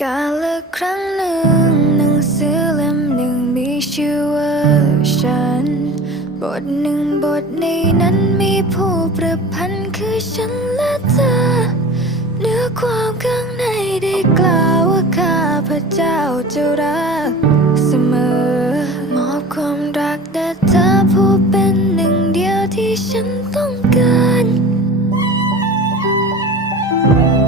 กาลครั้งหนึ่งหนังสือเล่มหนึ่งมีชื่อว่าฉัน บทหนึ่งบทในนั้นมีผู้ประพันธ์คือฉันและเธอเนื้อความข้างในได้กล่าวว่าข้าพระเจ้าจะรักเสมอ มอบความรักแด่เธอผู้เป็นหนึ่งเดียวที่ฉันต้องการ thank you